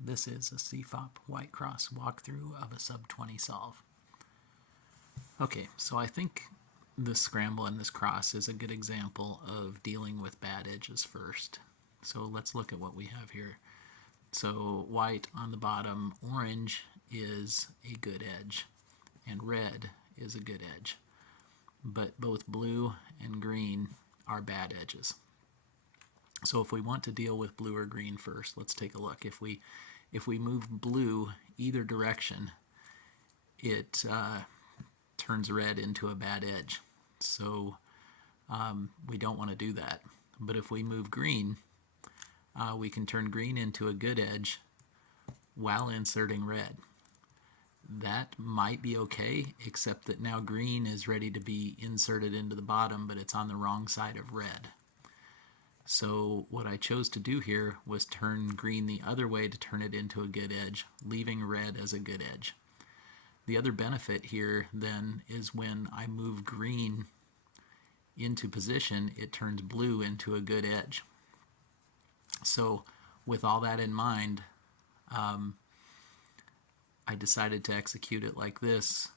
This is a CFOP white cross walkthrough of a sub-20 solve. Okay, so I think this scramble and this cross is a good example of dealing with bad edges first. So let's look at what we have here. So white on the bottom, orange is a good edge, and red is a good edge. But both blue and green are bad edges. So if we want to deal with blue or green first, let's take a look. If we move blue either direction, it turns red into a bad edge. So we don't want to do that. But if we move green, we can turn green into a good edge while inserting red. That might be okay, except that now green is ready to be inserted into the bottom, but it's on the wrong side of red. So what I chose to do here was turn green the other way to turn it into a good edge, leaving red as a good edge. The other benefit here then is when I move green into position, it turns blue into a good edge. So with all that in mind, I decided to execute it like this.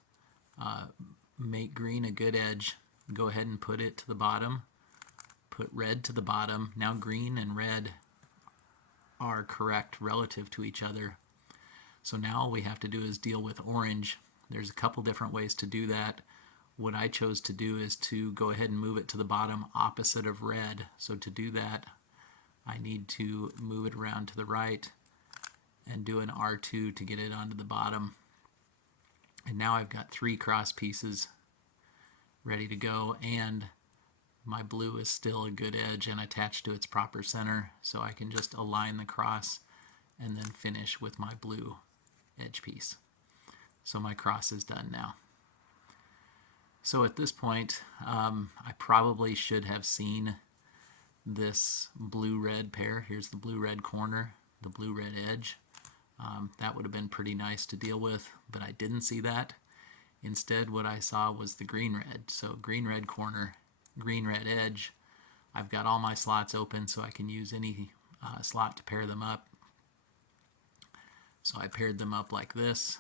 Make green a good edge, go ahead and put it to the bottom, put red to the bottom. Now green and red are correct relative to each other. So now all we have to do is deal with orange. There's a couple different ways to do that. What I chose to do is to go ahead and move it to the bottom opposite of red. So to do that, I need to move it around to the right and do an R2 to get it onto the bottom. And now I've got 3 cross pieces ready to go, and my blue is still a good edge and attached to its proper center, so I can just align the cross and then finish with my blue edge piece. So my cross is done now. So at this point, I probably should have seen this blue-red pair. Here's the blue-red corner, the blue-red edge. That would have been pretty nice to deal with, but I didn't see that. Instead, what I saw was the green-red. So green-red corner, green-red edge. I've got all my slots open, so I can use any slot to pair them up. So I paired them up like this.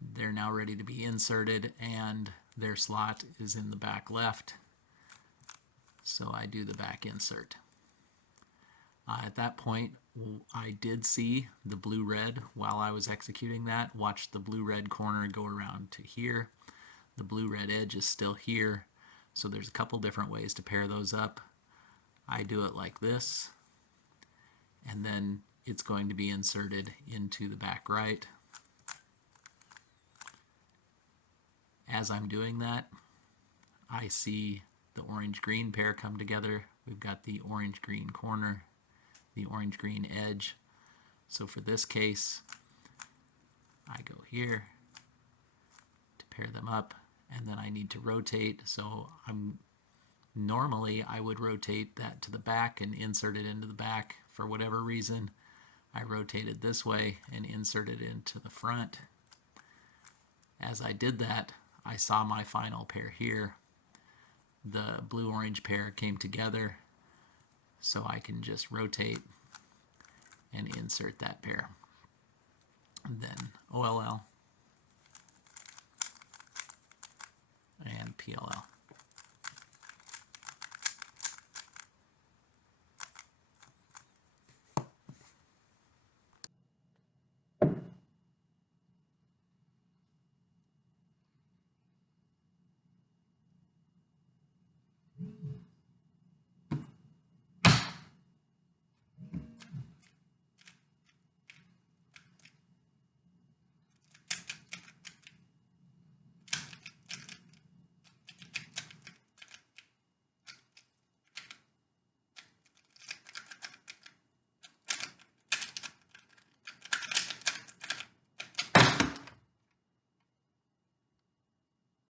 They're now ready to be inserted, and their slot is in the back left. So I do the back insert. At that point, I did see the blue-red while I was executing that. Watch the blue-red corner go around to here. The blue-red edge is still here. So there's a couple different ways to pair those up. I do it like this, and then it's going to be inserted into the back right. As I'm doing that, I see the orange-green pair come together. We've got the orange-green corner, the orange-green edge. So for this case, I go here to pair them up, and then I need to rotate. So normally I would rotate that to the back and insert it into the back. For whatever reason, I rotated this way and inserted it into the front. As I did that, I saw my final pair here. The blue-orange pair came together, so I can just rotate and insert that pair. And then OLL and PLL.